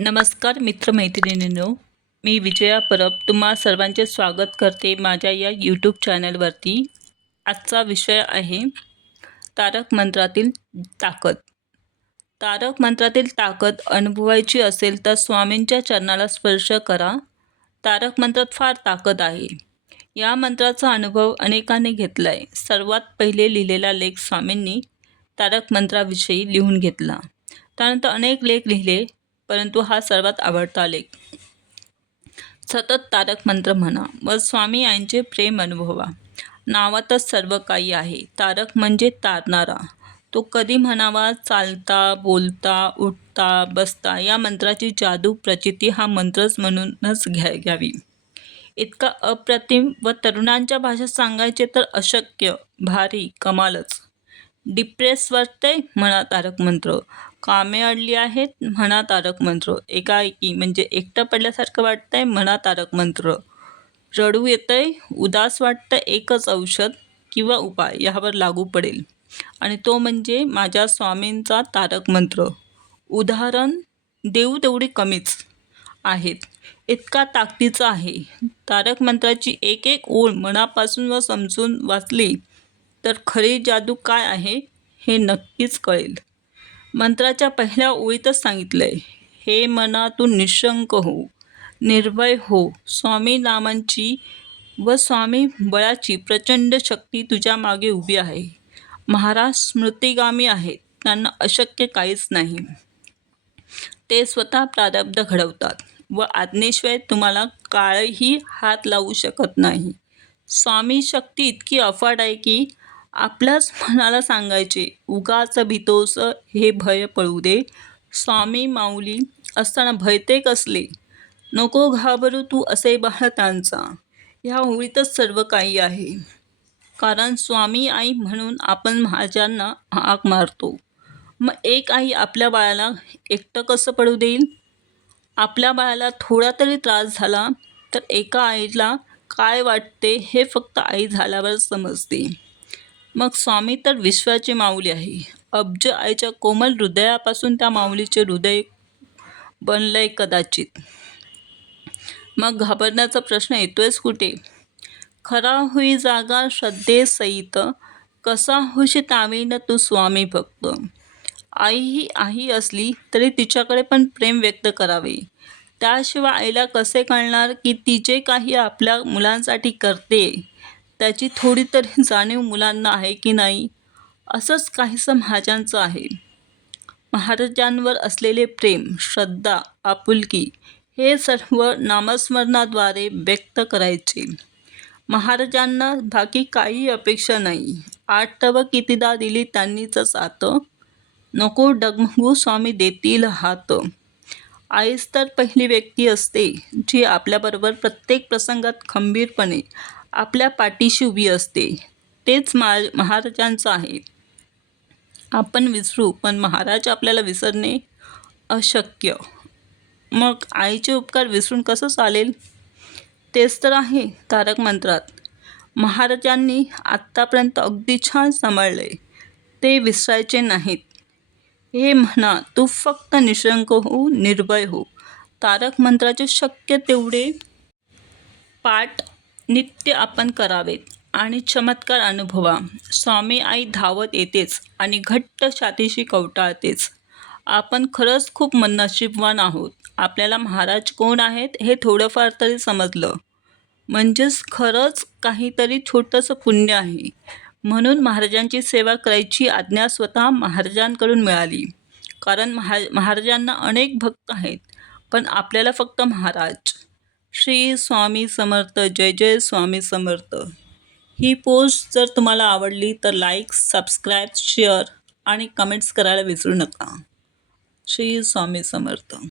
नमस्कार मित्रमैत्रिणींनो. मी विजया परब तुम्हा सर्वांचे स्वागत करते माझ्या या यूट्यूब चॅनलवरती आजचा विषय आहे तारक मंत्रातील ताकद. तारक मंत्रातील ताकद अनुभवायची असेल तर स्वामींच्या चरणाला स्पर्श करा. तारक मंत्रात फार ताकद आहे. या मंत्राचा अनुभव अनेकांनी घेतला आहे सर्वात पहिले लिहिलेला लेख स्वामींनी तारक मंत्राविषयी लिहून घेतला. त्यानंतर अनेक लेख लिहिले. परंतु हा सर्वात आवडता लेख. सतत तारक मंत्र म्हणा व स्वामी यांचे प्रेम अनुभवा. नावातच सर्व काही आहे. तारक म्हणजे तारणारा. तो कधी म्हणावा चालता बोलता उठता बसता या मंत्राची जादू प्रचिती हा मंत्रच म्हणूनच घ्या घ्यावी. इतका अप्रतिम व तरुणांच्या भाषेत सांगायचे तर अशक्य भारी कमालच. डिप्रेस वरते म्हणा तारक मंत्र. कामे अडली आहेत म्हणा तारक मंत्र. एकाएकी म्हणजे एकटं पडल्यासारखं वाटतंय म्हणा तारक मंत्र. रडू येतंय उदास वाटतं एकच औषध किंवा उपाय यावर लागू पडेल. आणि तो म्हणजे माझ्या स्वामींचा तारक मंत्र. उदाहरण देऊ तेवढी कमीच आहेत. इतका ताकदीचा आहे. तारक मंत्राची एक एक ओळ मनापासून व समजून वाचली तर खरी जादू काय आहे हे नक्कीच कळेल. मंत्राच्या पहिल्या ओळीतच सांगितलं आहे हे मनातून निशंक हो निर्भय हो स्वामी नामांची व स्वामी बळाची प्रचंड शक्ती तुझ्या मागे उभी आहे. महाराज स्मृतिगामी आहेत त्यांना अशक्य काहीच नाही. ते स्वतः प्रारब्ध घडवतात व आज्ञेशिवाय तुम्हाला काळही हात लावू शकत नाही. स्वामी शक्ती इतकी अफाट आहे की आपल्याच मनाला सांगायचे उगाच भीतोस हे भय पळू दे. स्वामी माऊली असताना भयते कसले? नको घाबरू तू असे बाळ त्यांचा ह्या होळीतच सर्व काही आहे. कारण स्वामी आई म्हणून आपण महाजांना हाक मारतो. मग एक आई आपल्या बाळाला एकटं कसं पडू देईल? आपल्या बाळाला थोडा तरी त्रास झाला तर एका आईला काय वाटते हे फक्त आई झाल्यावर समजते. मग स्वामी तर विश्वाची माऊली आहे. अब्ज आईच्या कोमल हृदयापासून त्या माऊलीचे हृदय बनलंय कदाचित. मग घाबरण्याचा प्रश्न येतोयच कुठे? खरा होई जागा श्रद्धे सहित कसा होशी तावीन तू स्वामी भक्त? आई ही आई असली तरी तिच्याकडे पण प्रेम व्यक्त करावे. त्याशिवाय आईला कसे कळणार की ती जे काही आपल्या मुलांसाठी करते? त्याची थोडी तरी जाणीव मुलांना आहे की नाही असंच काहीसं महाराजांचं आहे. महाराजांवर असलेले प्रेम श्रद्धा आपुलकी हे सर्व नामस्मरणाद्वारे व्यक्त करायचे. महाराजांना बाकी काही अपेक्षा नाही. आठवं कितीदा दिली त्यांनीच आतं नको डगमगू स्वामी देतील हात. आईच तर पहिली व्यक्ती असते जी आपल्याबरोबर प्रत्येक प्रसंगात खंबीरपणे आपल्या पाठीशी उभी असते. तेच मा महाराजांचं आहे. आपण विसरू पण महाराज आपल्याला विसरणे अशक्य. मग आईचे उपकार विसरून कसं चालेल? तेच तर आहे तारक मंत्रात. महाराजांनी आत्तापर्यंत अगदी छान सांभाळले. ते विसरायचे नाहीत. हे म्हणा तू फक्त निशंक हो निर्भय हो. तारक मंत्राचे शक्य तेवढे पाठ नित्य आपण करावेत आणि चमत्कार अनुभवा. स्वामी आई धावत येतेच आणि घट्ट छातीशी कवटाळतेच. आपण खरंच खूप नशीबवान आहोत. आपल्याला महाराज कोण आहेत हे थोडंफार तरी समजलं. म्हणजेच खरंच काहीतरी छोटंसं पुण्य आहे. म्हणून महाराजांची सेवा करायची आज्ञा स्वतः महाराजांकडून मिळाली. कारण महा महाराजांना अनेक भक्त आहेत. पण आपल्याला फक्त महाराज. श्री स्वामी समर्थ जय जय स्वामी समर्थ. ही पोस्ट जर तुम्हाला आवडली तर लाईक सबस्क्राईब शेअर आणि कमेंट्स करायला विसरू नका. श्री स्वामी समर्थ.